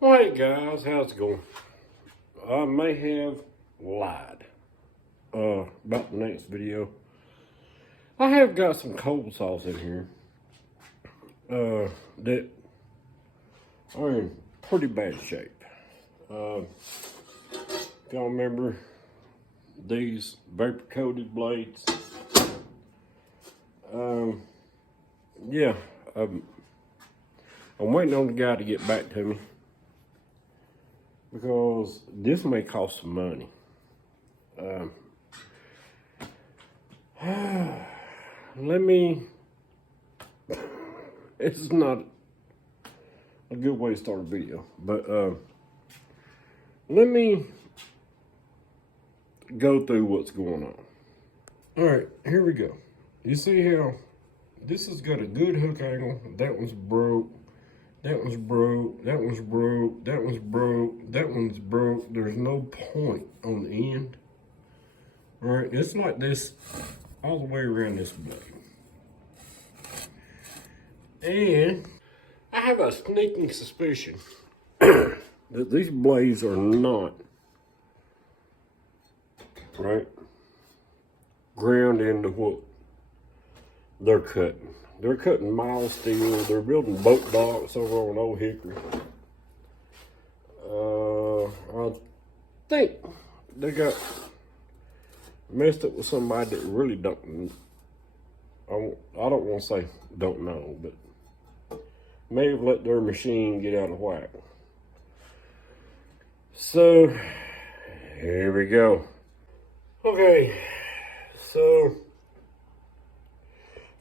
Well, hey guys, how's it going? I may have lied about the next video. I have got some cold sauce in here that are in pretty bad shape. If y'all remember these vapor coated blades, yeah, I'm waiting on the guy to get back to me, because this may cost some money. Let me, it's not a good way to start a video, but let me go through what's going on. All right, here we go. You see how this has got a good hook angle. That one's broke. That one's broke. That one's broke. That one's broke. That one's broke. There's no point on the end. All right, it's like this all the way around this blade. And I have a sneaking suspicion that these blades are not, right, ground into what they're cutting. They're cutting mild steel. They're building boat docks over on Old Hickory. I think they got messed up with somebody that really don't, I don't want to say don't know, but may have let their machine get out of whack. So, here we go. Okay, so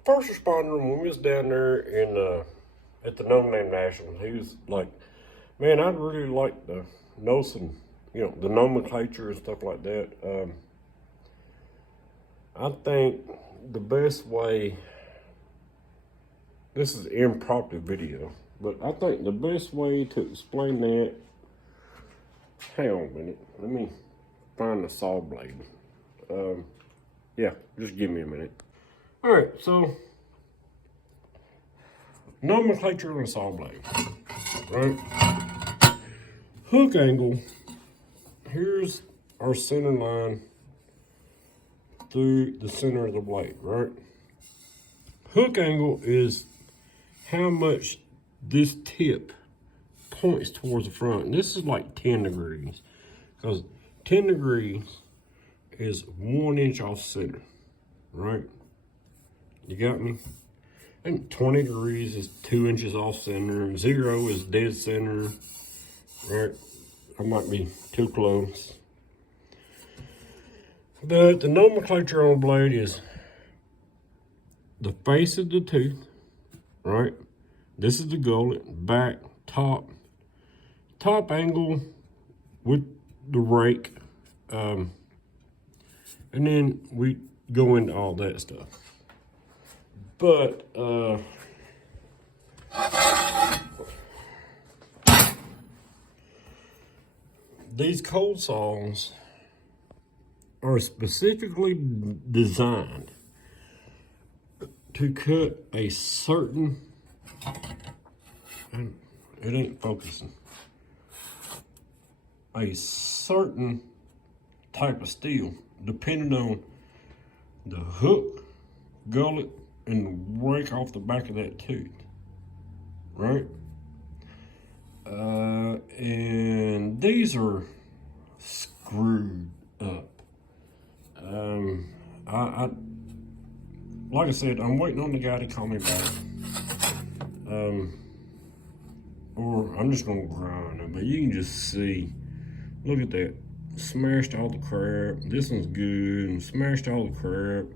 first responder, when we was down there in at the No Name National, he was like, man, I'd really like to know some, the nomenclature and stuff like that. I think the best way, this is an impromptu video, but I think the best way to explain that, hang on a minute, let me find the saw blade. Yeah, just give me a minute. All right, so nomenclature on a saw blade, right? Hook angle, here's our center line through the center of the blade, right? Hook angle is how much this tip points towards the front. And this is like 10 degrees, because 10 degrees is 1 inch off center, right? You got me? And 20 degrees is 2 inches off center. 0 is dead center, right? I might be too close. But the nomenclature on a blade is the face of the tooth, right? This is the gullet, back, top angle with the rake, and then we go into all that stuff. But these cold saws are specifically designed to cut a certain, and it ain't focusing, a certain type of steel, depending on the hook, gullet, and the rake off the back of that tooth, right? And these are screwed up. Like I said, I'm waiting on the guy to call me back. Or I'm just gonna grind them, but you can just see, look at that, smashed all the crap. This one's good, and smashed all the crap.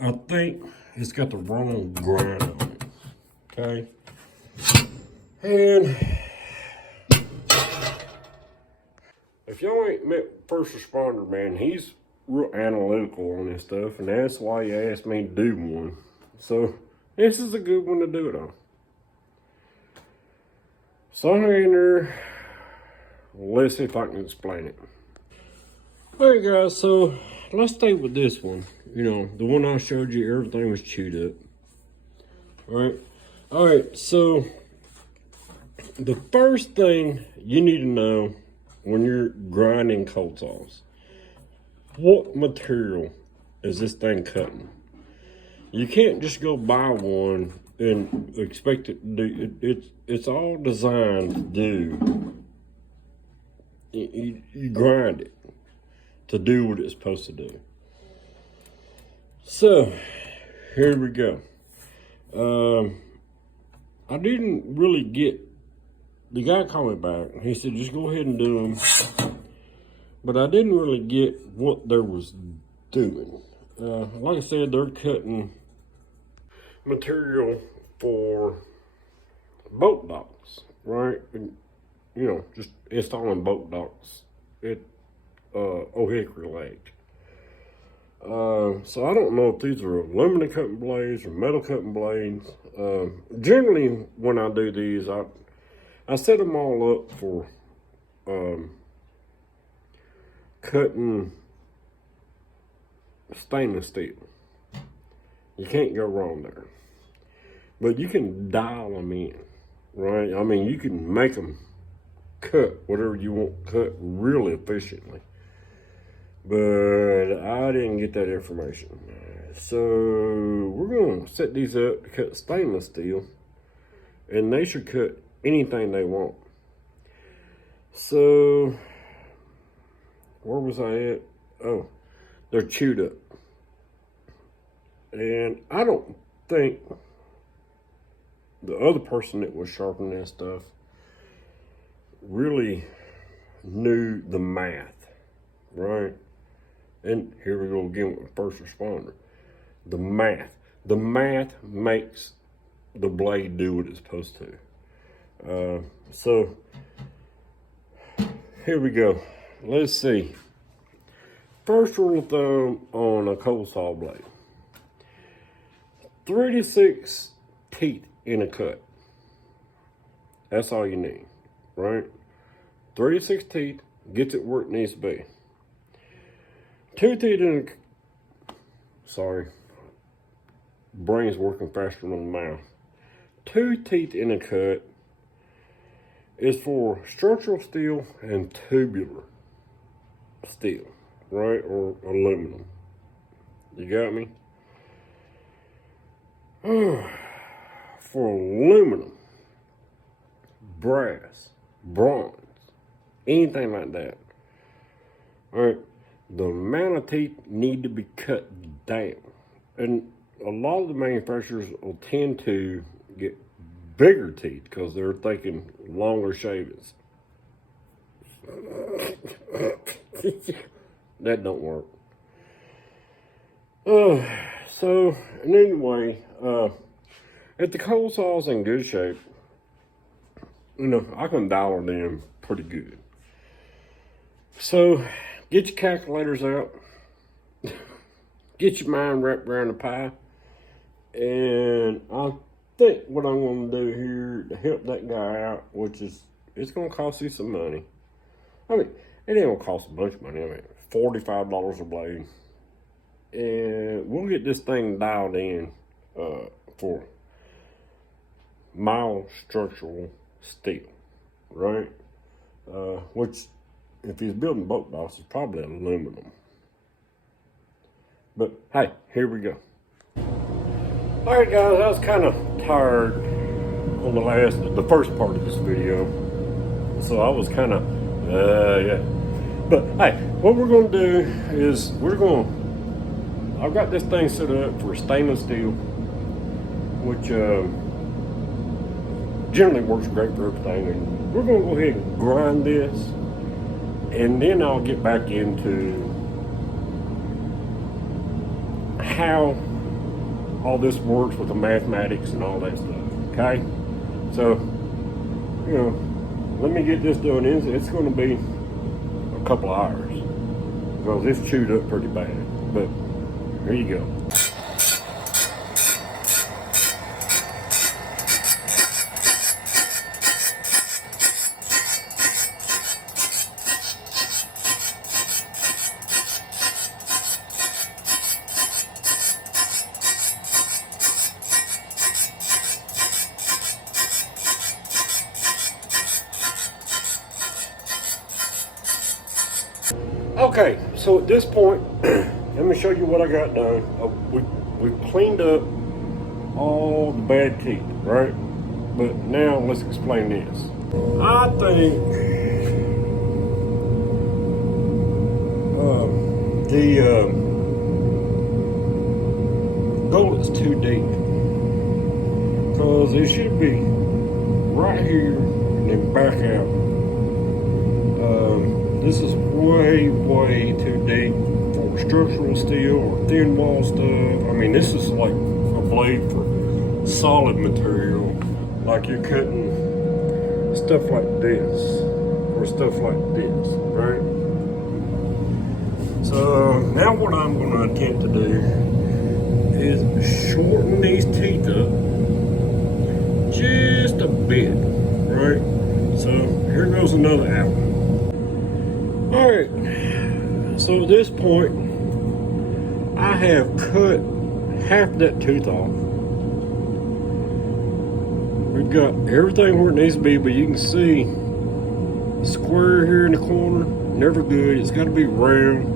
I think it's got the wrong grind on it, okay? And if y'all ain't met First Responder, man, he's real analytical on this stuff, and that's why he asked me to do one. So this is a good one to do it on. So I'm in there. Let's see if I can explain it. All right, guys, so let's stay with this one. The one I showed you, everything was chewed up. All right, so the first thing you need to know when you're grinding cold saws, what material is this thing cutting? You can't just go buy one and expect it to do it. It's all designed to do. You grind it to do what it's supposed to do. So here we go. I didn't really get, the guy called me back. He said, just go ahead and do them. But I didn't really get what they was doing. Like I said, they're cutting material for boat docks, right? And, you know, just installing boat docks at O'Hickory Lake. So I don't know if these are aluminum cutting blades or metal cutting blades. Generally, when I do these, I set them all up for cutting stainless steel. You can't go wrong there. But you can dial them in, right? I mean, you can make them cut whatever you want cut really efficiently. But I didn't get that information. So we're going to set these up to cut stainless steel, and they should cut anything they want. So where was I at? Oh, they're chewed up. And I don't think the other person that was sharpening that stuff really knew the math, right? And here we go again with first responder. The math. The math makes the blade do what it's supposed to. So here we go. Let's see. First rule of thumb on a cold saw blade. 3 to 6 teeth in a cut. That's all you need, right? 3 to 6 teeth gets it where it needs to be. 2 teeth in a, sorry, brain's working faster than the mouth. 2 teeth in a cut is for structural steel and tubular steel, right? Or aluminum. You got me? For aluminum, brass, bronze, anything like that, all right, the amount of teeth need to be cut down. And a lot of the manufacturers will tend to get bigger teeth because they're thinking longer shavings. That don't work. So, and anyway, if the cold saw's in good shape, you know, I can dial it in pretty good. So, get your calculators out. Get your mind wrapped around the pie. And I think what I'm going to do here to help that guy out, which is, it's going to cost you some money. I mean, it ain't going to cost a bunch of money. I mean, $45 a blade. And we'll get this thing dialed in for mild structural steel, right? Which, if he's building boat docks, is probably aluminum. But hey, here we go. All right, guys, I was kind of tired on the first part of this video, so I was kind of, yeah. But hey, what we're going to do is I've got this thing set up for stainless steel, which generally works great for everything. And we're going to go ahead and grind this, and then I'll get back into how all this works with the mathematics and all that stuff, okay? So, you know, let me get this done. It's going to be a couple hours because it's chewed up pretty bad, but here you go. Okay, so at this point, let me show you what I got done. We cleaned up all the bad teeth, right? But now let's explain this. I think the gullet's too deep, because it should be right here and then back out. This is way too deep for structural steel or thin wall stuff. I mean, this is like a blade for solid material, like you're cutting stuff like this or stuff like this, right? So now what I'm going to attempt to do is shorten these teeth up just a bit, right? So here goes another hour. All right, so at this point, I have cut half that tooth off. We've got everything where it needs to be, but you can see the square here in the corner, never good. It's got to be round,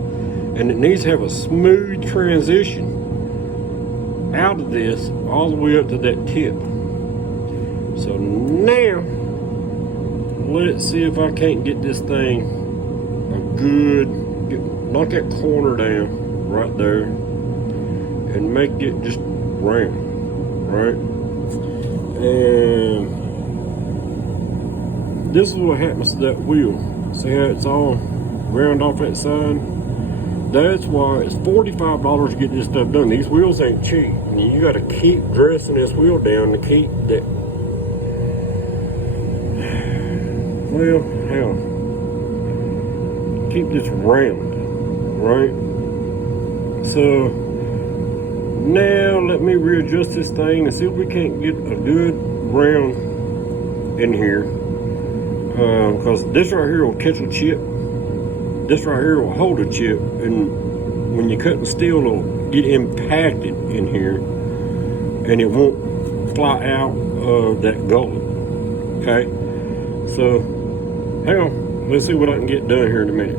and it needs to have a smooth transition out of this all the way up to that tip. So now, let's see if I can't get this thing knock that corner down right there and make it just round, right? And this is what happens to that wheel. See how it's all round off that side? That's why it's $45 to get this stuff done. These wheels ain't cheap. And you got to keep dressing this wheel down to keep that. Well, hell. Keep this round, right? So now let me readjust this thing and see if we can't get a good round in here, because this right here will catch a chip. This right here will hold a chip, and when you're cutting steel, it'll get impacted in here, and it won't fly out of that gullet. Okay, so hang on, let's see what I can get done here in a minute.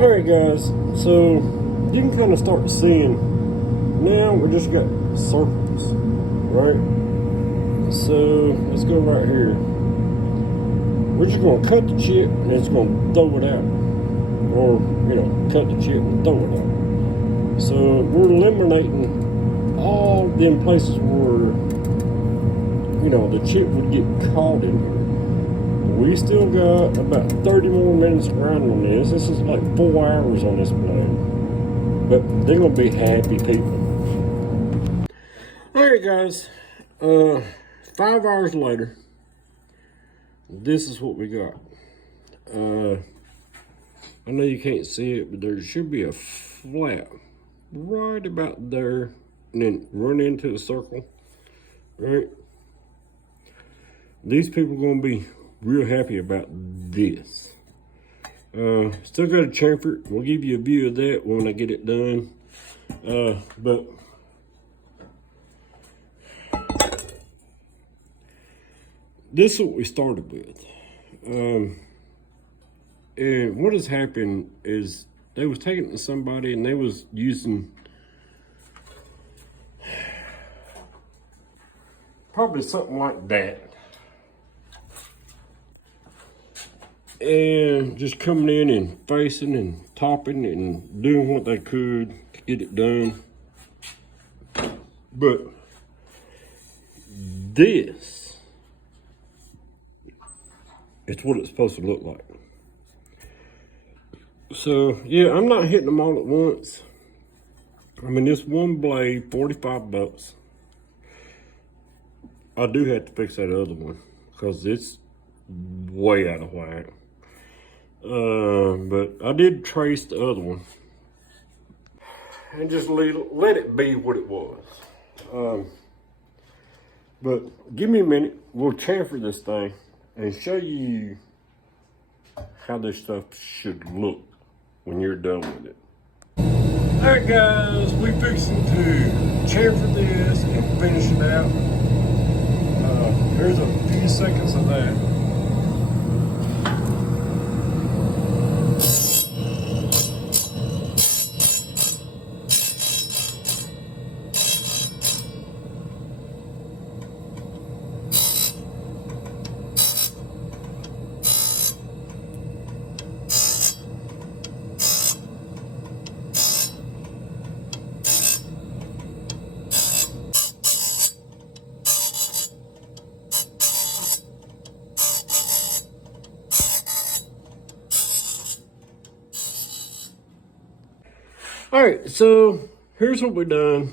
Alright guys, so you can kind of start seeing, now we just got circles, right? So let's go right here. We're just going to cut the chip and it's going to throw it out. Or, cut the chip and throw it out. So we're eliminating all them places where, the chip would get caught in here. We still got about 30 more minutes grinding on this. This is like 4 hours on this blade. But they're going to be happy people. Alright guys, 5 hours later, this is what we got. I know you can't see it, but there should be a flap right about there, and then run into the circle, right? These people are going to be real happy about this. Still got a chamfer. We'll give you a view of that when I get it done. But this is what we started with. And what has happened is they was taking it to somebody and they was using probably something like that. And just coming in and facing and topping and doing what they could to get it done. But this is what it's supposed to look like. So yeah, I'm not hitting them all at once. I mean, this one blade, 45 bucks. I do have to fix that other one because it's way out of whack. But I did trace the other one and just let it be what it was. But give me a minute. We'll chamfer this thing and show you how this stuff should look when you're done with it. All right, guys, we fixing to chamfer this and finish it out. Here's a few seconds of that. All right, so here's what we done.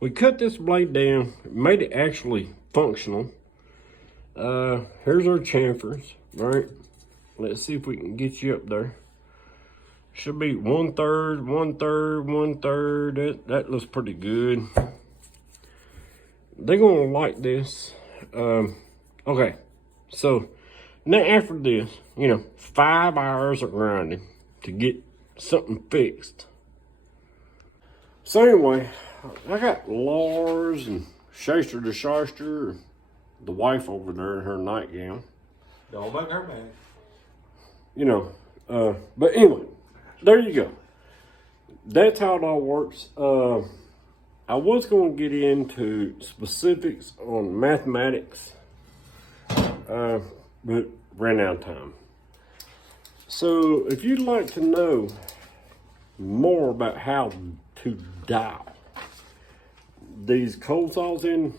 We cut this blade down, made it actually functional. Here's our chamfers, right? Let's see if we can get you up there. Should be 1/3, 1/3, 1/3. That looks pretty good. They're gonna like this. Okay, so now after this, 5 hours of grinding to get something fixed. So anyway, I got Lars and Shyster the Shyster, the wife over there in her nightgown. Don't make her mad. But anyway, there you go. That's how it all works. I was going to get into specifics on mathematics, but ran out of time. So if you'd like to know more about how to dial these cold saws in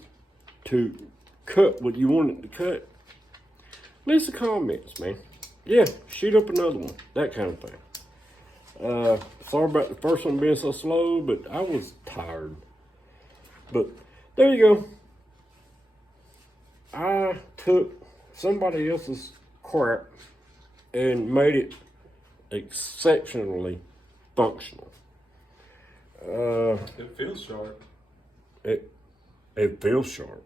to cut what you want it to cut, leave some comments, man. Yeah, shoot up another one, that kind of thing. Sorry about the first one being so slow, but I was tired. But there you go. I took somebody else's crap and made it exceptionally functional. It feels sharp. It feels sharp.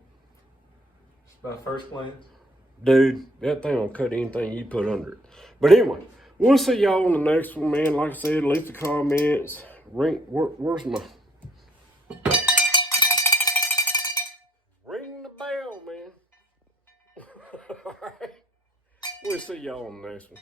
It's my first glance. Dude, that thing will cut anything you put under it. But anyway, we'll see y'all on the next one, man. Like I said, leave the comments. Where's my... Ring the bell, man. All right. We'll see y'all on the next one.